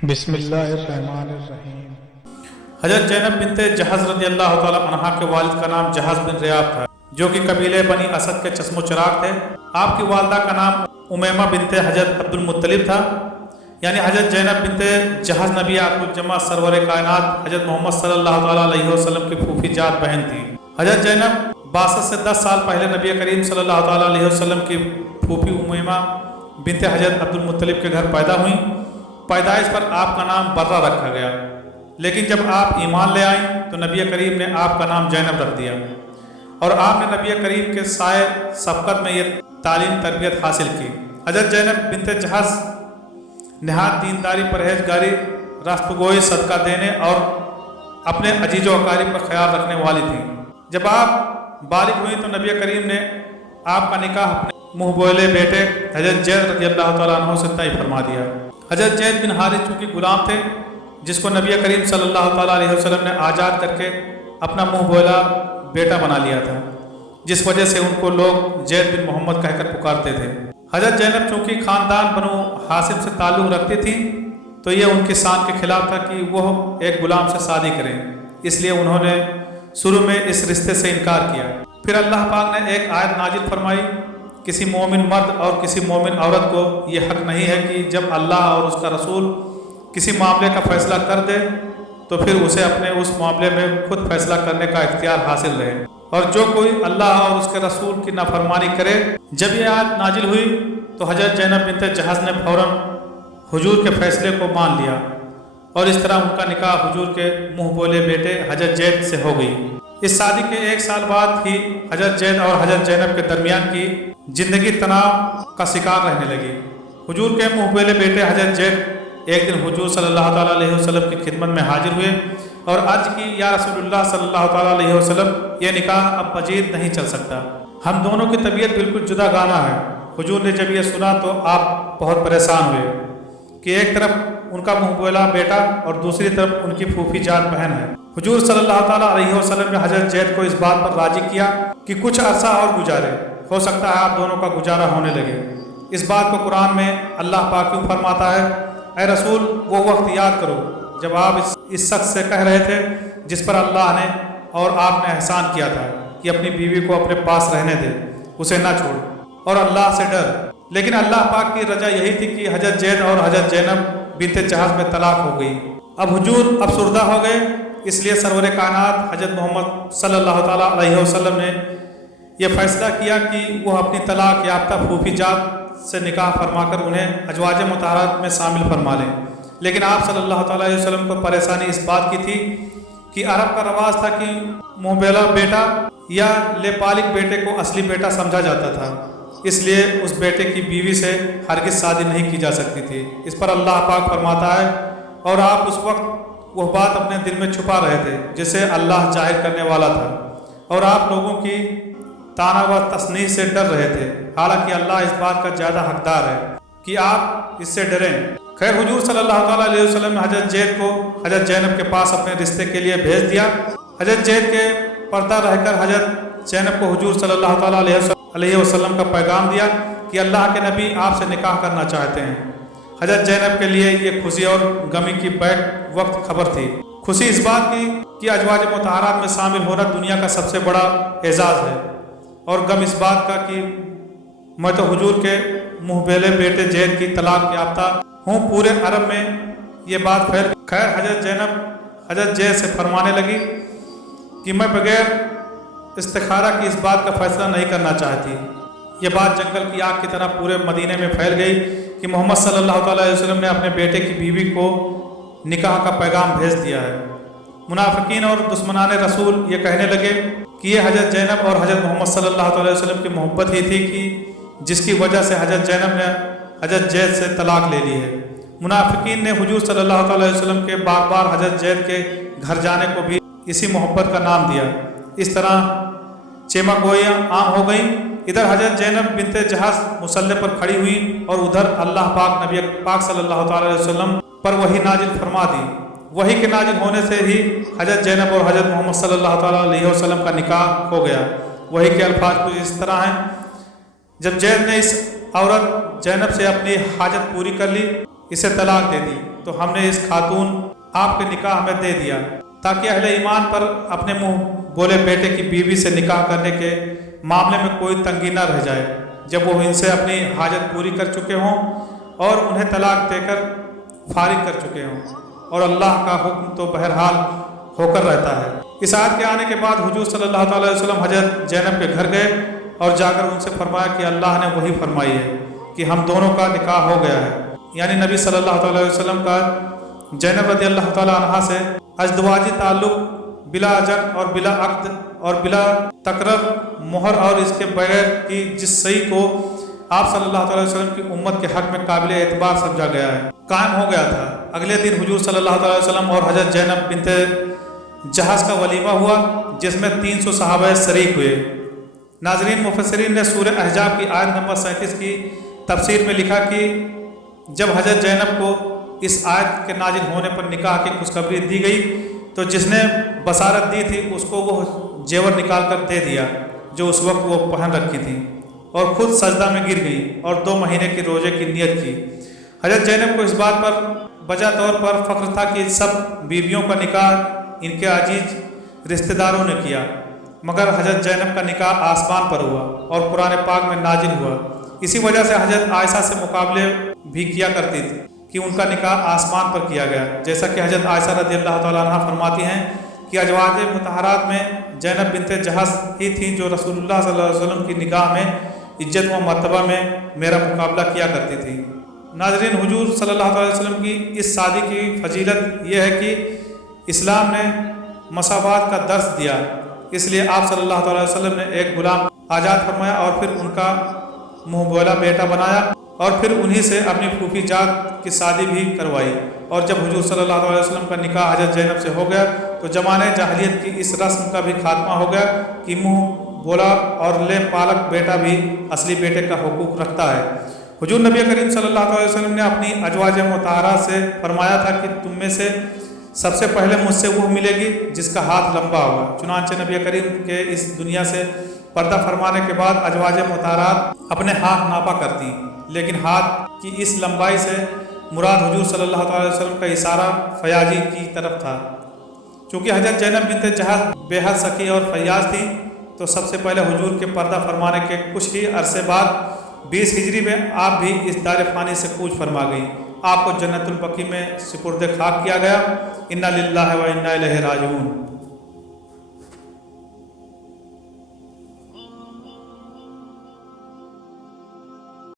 بسم اللہ الرحمن الرحیم۔ حضرت زینب بنت جہز رضی اللہ تعالی عنہا کے والد کا نام جہز بن ریاب تھا، جو کہ قبیلے بنی اسد کے چشم و چراغ تھے۔ آپ کی والدہ کا نام امیمہ بنت حضرت عبد المطلب تھا، یعنی حضرت زینب بنت جہز نبی آخر الجمع سرور کائنات حضرت محمد صلی اللہ تعالیٰ علیہ وسلم کی پھوپھی جات بہن تھی۔ حضرت زینب باسط سے 10 سال پہلے نبی کریم صلی اللہ تعالیٰ علیہ وسلم کی پھوپھی امیمہ بنت حضرت عبد المطلب کے گھر پیدا ہوئیں۔ پیدائش پر آپ کا نام برہ رکھا گیا، لیکن جب آپ ایمان لے آئیں تو نبی کریم نے آپ کا نام زینب رکھ دیا، اور آپ نے نبی کریم کے سائے سبقت میں یہ تعلیم تربیت حاصل کی۔ حضرت زینب بنت جہز نہایت دینداری، پرہیزگاری، راست گوئی، صدقہ دینے اور اپنے عزیز و اقارب کا خیال رکھنے والی تھیں۔ جب آپ بالغ ہوئی تو نبی کریم نے آپ کا نکاح اپنے منہ بولے بیٹے حضرت زید رضی اللہ تعالیٰ عنہ سے طے فرما دیا۔ حضرت زید بن حارث چونکہ غلام تھے، جس کو نبی کریم صلی اللہ تعالیٰ علیہ وسلم نے آزاد کر کے اپنا منہ بولا بیٹا بنا لیا تھا، جس وجہ سے ان کو لوگ زید بن محمد کہہ کر پکارتے تھے۔ حضرت زینب چونکہ خاندان بنو ہاشم سے تعلق رکھتی تھی تو یہ ان کی شان کے خلاف تھا کہ وہ ایک غلام سے شادی کریں، اس لیے انہوں نے شروع میں اس رشتے سے انکار کیا۔ پھر اللہ پاک نے ایک آیت نازل فرمائی، کسی مومن مرد اور کسی مومن عورت کو یہ حق نہیں ہے کہ جب اللہ اور اس کا رسول کسی معاملے کا فیصلہ کر دے تو پھر اسے اپنے اس معاملے میں خود فیصلہ کرنے کا اختیار حاصل رہے، اور جو کوئی اللہ اور اس کے رسول کی نافرمانی کرے۔ جب یہ آیت نازل ہوئی تو حضرت زینب بنت جہز نے فوراً حضور کے فیصلے کو مان لیا، اور اس طرح ان کا نکاح حضور کے منہ بولے بیٹے حضرت زید سے ہو گئی۔ اس شادی کے 1 سال بعد ہی حضرت زید اور حضرت زینب کے درمیان کی زندگی تناؤ کا شکار رہنے لگی۔ حضور کے منہ بولے بیٹے حضرت زید ایک دن حضور صلی اللہ تعالیٰ علیہ وسلم کی خدمت میں حاضر ہوئے اور عرض کی، یا رسول اللہ صلی اللہ تعالیٰ علیہ وسلم، یہ نکاح اب مزید نہیں چل سکتا، ہم دونوں کی طبیعت بالکل جدا گانا ہے۔ حضور نے جب یہ سنا تو آپ بہت پریشان ہوئے کہ ایک طرف ان کا منہ بولا بیٹا اور دوسری طرف ان کی پھوپھی جات بہن ہے۔ حضور صلی اللہ تعالیٰ علیہ وسلم نے حضرت زید کو اس بات پر راضی کیا کہ کچھ عرصہ اور گزارے، ہو سکتا ہے آپ دونوں کا گزارا ہونے لگے۔ اس بات کو قرآن میں اللہ پاک کیوں فرماتا ہے، اے رسول وہ وقت یاد کرو جب آپ اس شخص سے کہہ رہے تھے جس پر اللہ نے اور آپ نے احسان کیا تھا کہ اپنی بیوی کو اپنے پاس رہنے دے، اسے نہ چھوڑ، اور اللہ سے ڈر۔ لیکن اللہ پاک کی رجا یہی تھی کہ حضرت زید اور حضرت زینب بنت جہز میں طلاق ہو گئی۔ اب حضور افسردہ ہو گئے، اس لیے سرور کائنات حضرت محمد صلی اللہ تعالیٰ علیہ وسلم نے یہ فیصلہ کیا کہ وہ اپنی طلاق یافتہ پھوپھی جات سے نکاح فرما کر انہیں ازواج مطہرات میں شامل فرما لیں۔ لیکن آپ صلی اللہ تعالیٰ علیہ وسلم کو پریشانی اس بات کی تھی کہ عرب کا رواج تھا کہ منہ بولا بیٹا یا لیپالک بیٹے کو اصلی بیٹا سمجھا جاتا تھا، اس لیے اس بیٹے کی بیوی سے ہرگز شادی نہیں کی جا سکتی تھی۔ اس پر اللہ پاک فرماتا ہے، اور آپ اس وقت وہ بات اپنے دل میں چھپا رہے تھے جسے اللہ ظاہر کرنے والا تھا، اور آپ لوگوں کی طعنہ و تشنیع سے ڈر رہے تھے، حالانکہ اللہ اس بات کا زیادہ حقدار ہے کہ آپ اس سے ڈریں۔ خیر، حضور صلی اللہ تعالیٰ علیہ وسلم نے حضرت زید کو حضرت زینب کے پاس اپنے رشتے کے لیے بھیج دیا۔ حضرت زید کے پردہ رہ کر حضرت زینب کو حضور صلی اللہ تعالیٰ علیہ وسلم کا پیغام دیا کہ اللہ کے نبی آپ سے نکاح کرنا چاہتے ہیں۔ حضرت زینب کے لیے یہ خوشی اور غمی کی بیک وقت خبر تھی۔ خوشی اس بات کی کہ ازواج مطہرات میں شامل ہونا دنیا کا سب سے بڑا اعزاز ہے، اور غم اس بات کا کہ میں تو حضور کے منہ بولے بیٹے زید کی طلاق یافتہ ہوں۔ پورے عرب میں یہ بات پھیل گئی۔ خیر، حضرت زینب حضرت زید سے فرمانے لگی کہ میں بغیر استخارہ کی اس بات کا فیصلہ نہیں کرنا چاہتی۔ یہ بات جنگل کی آگ کی طرح پورے مدینے میں پھیل گئی کہ محمد صلی اللہ تعالیٰ علیہ وسلم نے اپنے بیٹے کی بیوی کو نکاح کا پیغام بھیج دیا ہے۔ منافقین اور دشمنان رسول یہ کہنے لگے کہ یہ حضرت زینب اور حضرت محمد صلی اللہ تعالیٰ علیہ وسلم کی محبت ہی تھی کہ جس کی وجہ سے حضرت زینب نے حضرت زید سے طلاق لے لی ہے۔ منافقین نے حضور صلی اللہ تعالیٰ علیہ وسلم کے بار بار حضرت زید کے گھر جانے کو بھی اسی محبت کا نام دیا۔ اس طرح چیما گوئیاں عام ہو گئیں۔ ادھر حضرت زینب بنت جہز مسلح پر کھڑی ہوئی اور ادھر اللہ پاک نبی پاک صلی اللہ تعالیٰ علیہ وسلم پر وحی نازل فرما دی۔ وحی کے نازل ہونے سے ہی حضرت زینب اور حضرت محمد صلی اللہ تعالیٰ علیہ وسلم کا نکاح ہو گیا۔ وحی کے الفاظ کچھ اس طرح ہیں، جب زید نے اس عورت زینب سے اپنی حاجت پوری کر لی اسے طلاق دے دی تو ہم نے اس خاتون آپ کے نکاح میں دے دیا تاکہ اہل ایمان پر اپنے منہ بولے بیٹے کی بیوی سے نکاح کرنے کے معاملے میں کوئی تنگی نہ رہ جائے جب وہ ان سے اپنی حاجت پوری کر چکے ہوں اور انہیں طلاق دے کر فارغ کر چکے ہوں، اور اللہ کا حکم تو بہرحال ہو کر رہتا ہے۔ اس آیت کے آنے کے بعد حضور صلی اللہ تعالیٰ علیہ وسلم حضرت زینب کے گھر گئے اور جا کر ان سے فرمایا کہ اللہ نے وہی فرمائی ہے کہ ہم دونوں کا نکاح ہو گیا ہے، یعنی نبی صلی اللہ تعالیٰ علیہ وسلم کا زینب رضی اللہ تعالیٰ عنہ سے ازدواجی تعلق بلا اجر اور بلا عقد اور بلا تقرر مہر اور اس کے بغیر کی جس صحیح کو آپ صلی اللہ تعالیٰ وسلم کی امت کے حق میں قابل اعتبار سمجھا گیا ہے قائم ہو گیا تھا۔ اگلے دن حضور صلی اللہ تعالیٰ وسلم اور حضرت زینب بنت جہاز کا ولیمہ ہوا جس میں 300 صحابہ شریک ہوئے۔ ناظرین، مفسرین نے سورہ احزاب کی آیت نمبر 37 کی تفسیر میں لکھا کہ جب حضرت زینب کو اس آیت کے نازل ہونے پر نکاح کی خوشخبری دی گئی تو جس نے بصارت دی تھی اس کو وہ زیور نکال کر دے دیا جو اس وقت وہ پہن رکھی تھی، اور خود سجدہ میں گر گئی اور 2 مہینے کی روزے کی نیت کی۔ حضرت زینب کو اس بات پر بجا طور پر فخر تھا کہ سب بیویوں کا نکاح ان کے عزیز رشتہ داروں نے کیا، مگر حضرت زینب کا نکاح آسمان پر ہوا اور قرآن پاک میں نازل ہوا۔ اسی وجہ سے حضرت عائشہ سے مقابلے بھی کیا کرتی تھی کہ ان کا نکاح آسمان پر کیا گیا، جیسا کہ حضرت عائشہ رضی اللہ تعالیٰ عنہ فرماتی ہیں کہ ازواج مطہرات میں زینب بنت جہش ہی تھیں جو رسول اللہ صلی اللہ علیہ وسلم کی نگاہ میں عزت و مرتبہ میں میرا مقابلہ کیا کرتی تھی۔ ناظرین، حضور صلی اللہ علیہ وسلم کی اس شادی کی فضیلت یہ ہے کہ اسلام نے مساوات کا درس دیا، اس لیے آپ صلی اللہ علیہ وسلم نے ایک غلام آزاد فرمایا اور پھر ان کا منہ بولا بیٹا بنایا اور پھر انہی سے اپنی پھوپھی جات کی شادی بھی کروائی۔ اور جب حضور صلی اللہ علیہ وسلم کا نکاح حضرت زینب سے ہو گیا تو زمانے جاہلیت کی اس رسم کا بھی خاتمہ ہو گیا کہ منہ بولا اور لے پالک بیٹا بھی اصلی بیٹے کا حقوق رکھتا ہے۔ حضور نبی کریم صلی اللہ علیہ وسلم نے اپنی ازواج مطہرات سے فرمایا تھا کہ تم میں سے سب سے پہلے مجھ سے وہ ملے گی جس کا ہاتھ لمبا ہوگا۔ چنانچہ نبی کریم کے اس دنیا سے پردہ فرمانے کے بعد ازواج مطہرات اپنے ہاتھ ناپا کرتی، لیکن ہاتھ کی اس لمبائی سے مراد حضور صلی اللہ علیہ وسلم کا اشارہ فیاضی کی طرف تھا۔ چونکہ حضرت زینب بنت جہش بے حد سخی اور فیاض تھی تو سب سے پہلے حضور کے پردہ فرمانے کے کچھ ہی عرصے بعد 20 ہجری میں آپ بھی اس دار فانی سے کوچ فرما گئی۔ آپ کو جنت البقیع میں سپرد خاک کیا گیا۔ انا للہ و انا الیہ راجعون۔